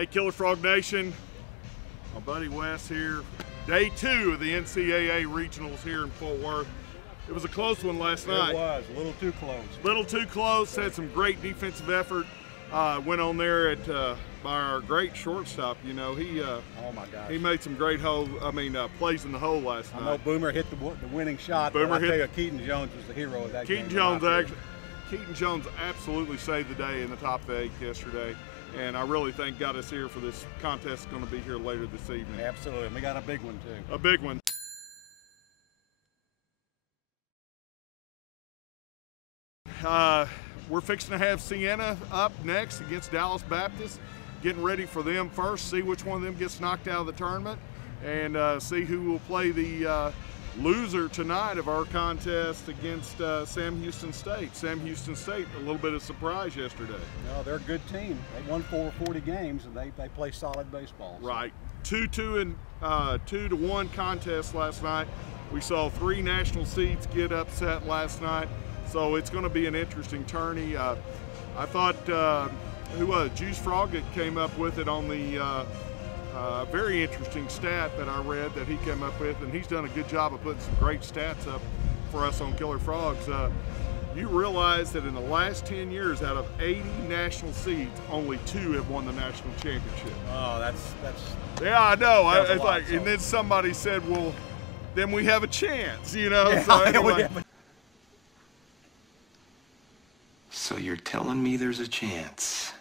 Hey, Killer Frog Nation, my buddy Wes here. Day 2 of the NCAA Regionals here in Fort Worth. It was a close one last night. It was, a little too close. Little too close, had some great defensive effort. Went on there at by our great shortstop. You know, he oh my gosh, he made some great plays in the hole last night. I know Boomer hit the winning shot. Boomer but I hit. tell you, Keaton Jones was the hero of that game. Keaton Jones absolutely saved the day in the top of the 8th yesterday, and I really think got us here for this contest. Going to be here later this evening. Absolutely, we got a big one too. A big one. We're fixing to have Siena up next against Dallas Baptist. Getting ready for them first, see which one of them gets knocked out of the tournament, and see who will play the loser tonight of our contest against Sam Houston State. Sam Houston State, a little bit of surprise yesterday. No, they're a good team. They won 40 games, and they play solid baseball. So. Right. 2-1 contest last night. We saw 3 national seeds get upset last night. So it's going to be an interesting tourney. I thought, who was it? Juice Frog that came up with it on the very interesting stat that I read that he came up with, and he's done a good job of putting some great stats up for us on Killer Frogs. You realize that in the last 10 years, out of 80 national seeds, only 2 have won the national championship. Oh, that's yeah, I know. It's lot, like, so. And then somebody said, well, then we have a chance, you know? Yeah, so anyway, So you're telling me there's a chance?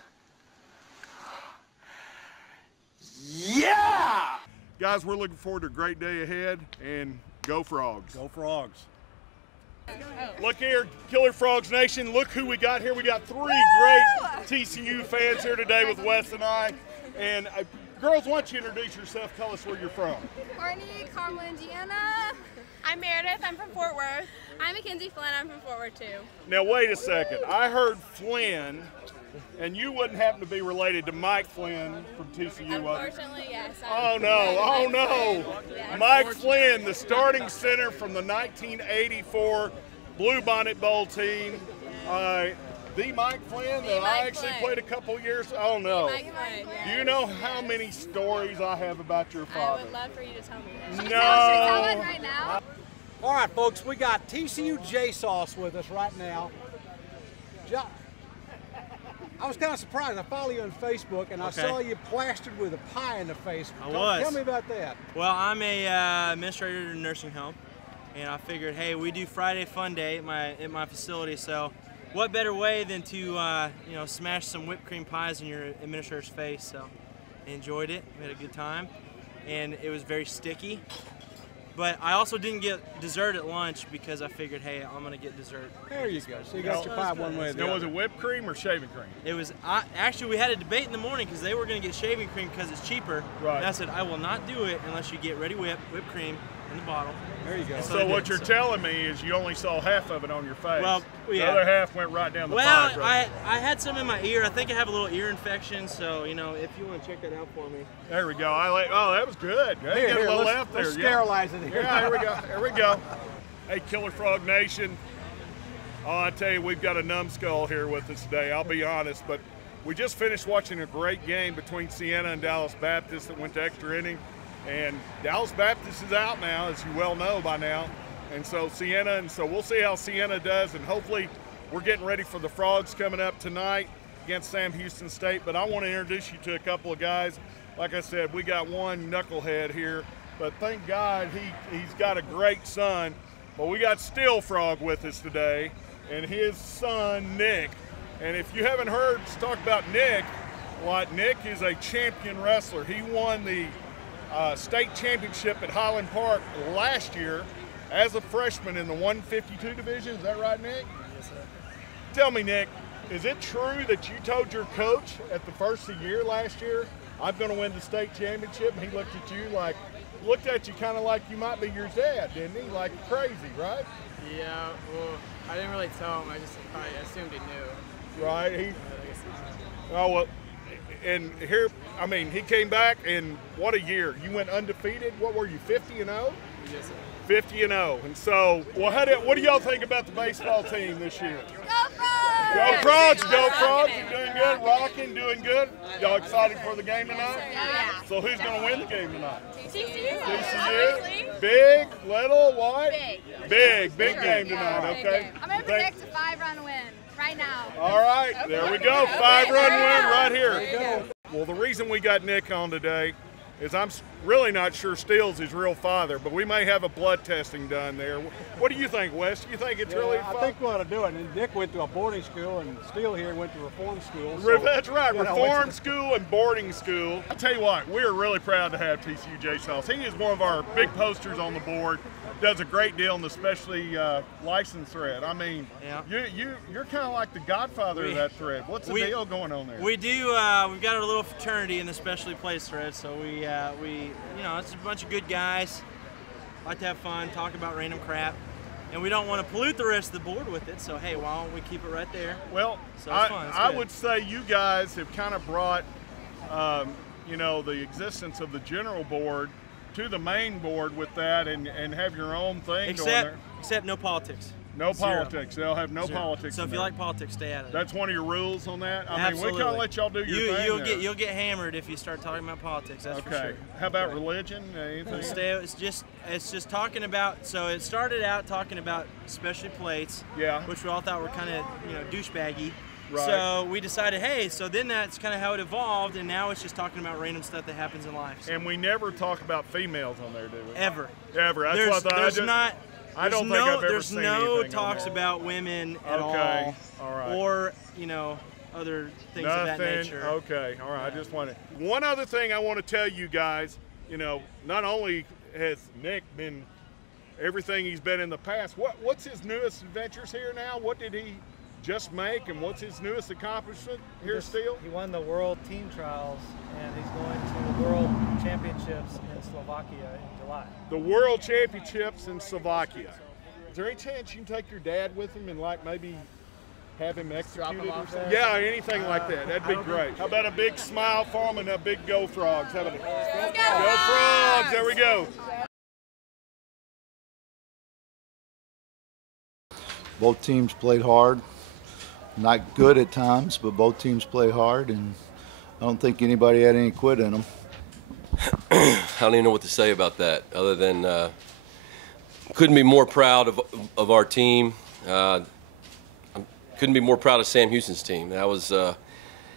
Yeah! guys, we're looking forward to a great day ahead, and go Frogs. Go Frogs. Look here, Killer Frogs Nation, look who we got here. We got 3 great TCU fans here today with Wes and I. And girls, why don't you introduce yourself, tell us where you're from. Courtney, Carmel, Indiana. I'm Meredith, I'm from Fort Worth. I'm Mackenzie Flynn, I'm from Fort Worth too. Now wait a second, I heard Flynn, and you wouldn't happen to be related to Mike Flynn from TCU, was you? Unfortunately, yes. Oh no, Yes. Mike Flynn, the starting center from the 1984 Bluebonnet Bowl team. The Mike Flynn that I actually played a couple years. Oh no. Mike Flynn, Do you know how many stories I have about your father? I would love for you to tell me that. No. Should we tell one right now? All right, folks, we got TCU J-Sauce with us right now. I was kind of surprised. I follow you on Facebook, and I saw you plastered with a pie in the face. Tell me about that. Well, I'm a administrator at a nursing home, and I figured, hey, we do Friday Fun Day at my facility, so what better way than to you know, smash some whipped cream pies in your administrator's face? So I enjoyed it. We had a good time, and it was very sticky. But I also didn't get dessert at lunch because I figured, hey, I'm gonna get dessert. There you go. So you got your pie one way or the Now, other. was it whipped cream or shaving cream? It was actually, we had a debate in the morning because they were gonna get shaving cream because it's cheaper. Right. And I said, I will not do it unless you get ready whipped cream in the bottle. There you go. So what you're telling me is you only saw half of it on your face. Well, yeah. The other half went right down the Well, pie. I had some in my ear. I think I have a little ear infection, so you know, if you want to check that out for me. There we go. Oh, that was good. Hey, Here, got a little let's, left there. let's Yeah. sterilize it here. Yeah, here we go. Here we go. Hey, Killer Frog Nation. Oh, I tell you, we've got a numbskull here with us today. I'll be honest, but we just finished watching a great game between Siena and Dallas Baptist that went to extra inning. And Dallas Baptist is out now, as you well know by now. And so we'll see how Siena does, and hopefully we're getting ready for the Frogs coming up tonight against Sam Houston State. But I want to introduce you to a couple of guys. Like I said, we got one knucklehead here, but thank God he's got a great son. But we got Steel Frog with us today, and his son, Nick. And if you haven't heard us talk about Nick, Nick is a champion wrestler. He won the state championship at Highland Park last year as a freshman in the 152 division. Is that right, Nick? Yes, sir. Tell me, Nick, is it true that you told your coach at the first of the year last year, I'm going to win the state championship, and he looked at you kind of like you might be your dad, didn't he? Like crazy, right? Yeah, well, I didn't really tell him. I just probably assumed he knew. Right. And here, I mean, he came back, and what a year. You went undefeated. What were you, 50-0? Yes, sir. 50-0. And so, well, what do y'all think about the baseball team this year? Go Frogs! Go Frogs, go Frogs. You're doing good, rocking, doing good. Y'all excited for the game tonight? Yeah. So who's going to win the game tonight? TCU. TCU? Big, little, what? Big. Big game tonight, okay? I'm going to predict a 5-run win right now. All right, there we go. 5-run win right here. Well, the reason we got Nick on today is I'm really not sure Steele's his real father, but we may have a blood testing done there. What do you think, Wes? Do you think it's really his father? I think we ought to do it. And Nick went to a boarding school, and Steele here went to reform school. So, That's right, reform school and boarding school. I'll tell you what, we are really proud to have TCU Jay Sauce. He is one of our big posters on the board. Does a great deal in the specialty license thread. I mean, you're kind of like the godfather of that thread. What's the deal going on there? We do. We've got our little fraternity in the specialty plays thread. So we it's a bunch of good guys. Like to have fun, talk about random crap, and we don't want to pollute the rest of the board with it. So hey, why don't we keep it right there? Well, so it's fun. I would say you guys have kind of brought, the existence of the general board to the main board with that, and have your own thing going there. Except no politics. No politics. They'll have no politics. So if you like politics, stay out of it. That's one of your rules on that? Absolutely. I mean, we kind of let y'all do your thing. You'll get hammered if you start talking about politics, that's for sure. How about religion? Anything? It's just talking about, so it started out talking about specialty plates, which we all thought were kind of, douchebaggy. Right. So we decided, hey, so then that's kind of how it evolved, and now it's just talking about random stuff that happens in life. So. And we never talk about females on there, do we? Ever. That's what I thought. There's no talks about women at all. All right. Or, other things of that nature. Okay, all right. I just wanted. One other thing I want to tell you guys, not only has Nick been everything he's been in the past, what's his newest adventures here now? What did he just make, and what's his newest accomplishment here, Steele? He won the World Team Trials, and he's going to the World Championships in Slovakia in July. The World Championships in Slovakia. Is there any chance you can take your dad with him and maybe have him executed or something? Yeah, anything like that. That'd be great. How about a big smile for him and a big go Frogs? How about it? Go Frogs! There we go. Both teams played hard. Not good at times, but both teams play hard, and I don't think anybody had any quit in them. I don't even know what to say about that, other than couldn't be more proud of our team. Couldn't be more proud of Sam Houston's team. That was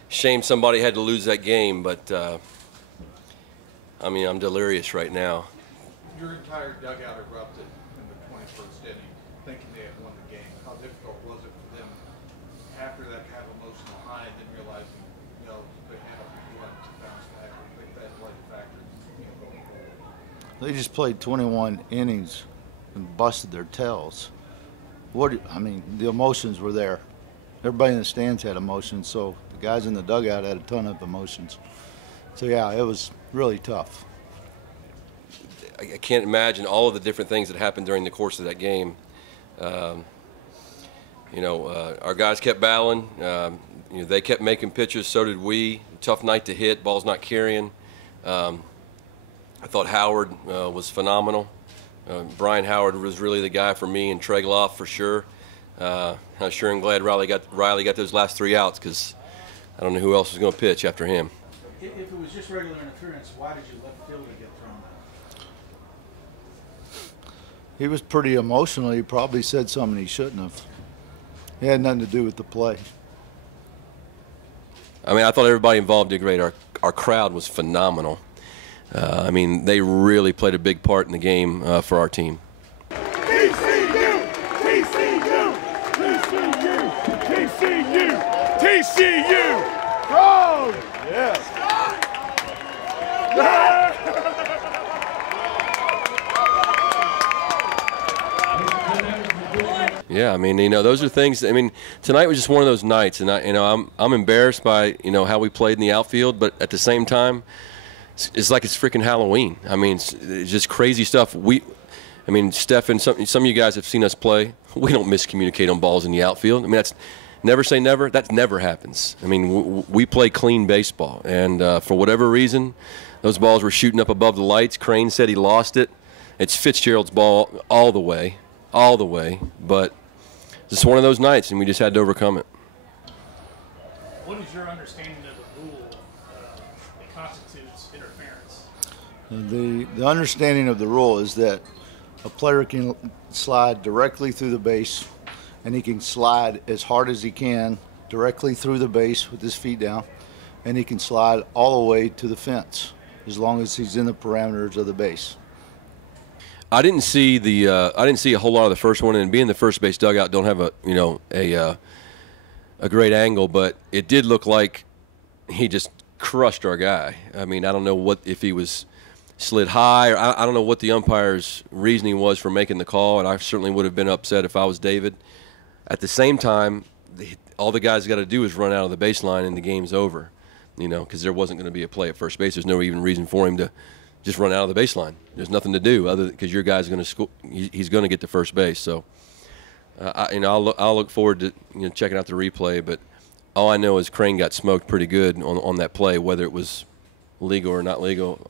shame somebody had to lose that game, but I'm delirious right now. Your entire dugout erupted in the 21st inning, thinking they had won the game. How difficult was it for them after that kind of emotional high, and then realizing, they had a run to bounce back? I think that played a factor, going forward. They just played 21 innings and busted their tails. The emotions were there. Everybody in the stands had emotions, so the guys in the dugout had a ton of emotions. So yeah, it was really tough. I can't imagine all of the different things that happened during the course of that game. Our guys kept battling. They kept making pitches, so did we. Tough night to hit, ball's not carrying. I thought Howard was phenomenal. Brian Howard was really the guy for me, and Tregloff for sure. I'm sure and glad Riley got those last 3 outs, because I don't know who else was going to pitch after him. If it was just regular interference, why did you let fielder get thrown out? He was pretty emotional. He probably said something he shouldn't have. It had nothing to do with the play. I thought everybody involved did great. Our crowd was phenomenal. They really played a big part in the game for our team. TCU! TCU! TCU! TCU! TCU! Oh! Yes. Yeah, those are things. Tonight was just one of those nights, and I'm embarrassed by how we played in the outfield, but at the same time, it's like it's freaking Halloween. It's just crazy stuff. Steph and some of you guys have seen us play. We don't miscommunicate on balls in the outfield. That's never say never. That never happens. We play clean baseball, and for whatever reason, those balls were shooting up above the lights. Crane said he lost it. It's Fitzgerald's ball all the way, but it's one of those nights, and we just had to overcome it. What is your understanding of the rule that constitutes interference? The understanding of the rule is that a player can slide directly through the base, and he can slide as hard as he can directly through the base with his feet down, and he can slide all the way to the fence as long as he's in the parameters of the base. I didn't see a whole lot of the first one, and being the first base dugout don't have a great angle, but it did look like he just crushed our guy. I mean, I don't know if he was slid high, or I don't know what the umpire's reasoning was for making the call, and I certainly would have been upset if I was David. At the same time, all the guys got to do is run out of the baseline and the game's over, because there wasn't going to be a play at first base. There's no even reason for him to just run out of the baseline. There's nothing to do other because your guy's going to he's going to get to first base. So, I'll look forward to checking out the replay. But all I know is Crane got smoked pretty good on that play, whether it was legal or not legal.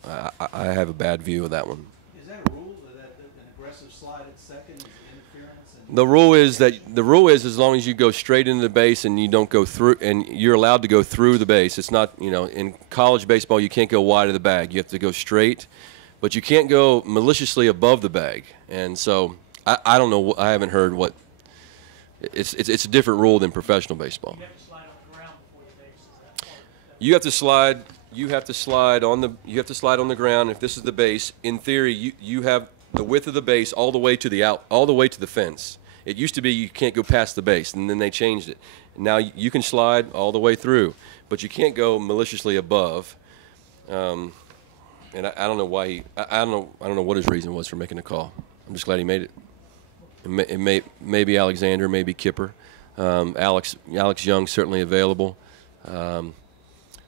I have a bad view of that one. Is that a rule that an aggressive slide at second is interference? The rule is as long as you go straight into the base and you don't go through, and you're allowed to go through the base. It's not, in college baseball you can't go wide of the bag. You have to go straight, but you can't go maliciously above the bag. And so I don't know. I haven't heard what. It's a different rule than professional baseball. You have to slide on the ground before the base. Is that part? You have to slide. You have to slide on the ground. If this is the base, in theory, you have the width of the base all the way to the fence. It used to be you can't go past the base, and then they changed it. Now you can slide all the way through, but you can't go maliciously above. And I don't know why I don't know what his reason was for making the call. I'm just glad he made it. Maybe Alexander, maybe Kipper. Alex Young certainly available.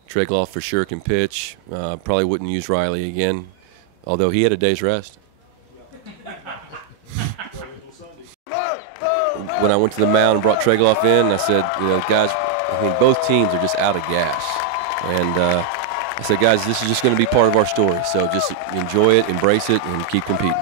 Tregloff for sure can pitch. Probably wouldn't use Riley again, although he had a day's rest. When I went to the mound and brought Tregloff in, I said, guys, both teams are just out of gas. And I said, guys, this is just going to be part of our story. So just enjoy it, embrace it, and keep competing.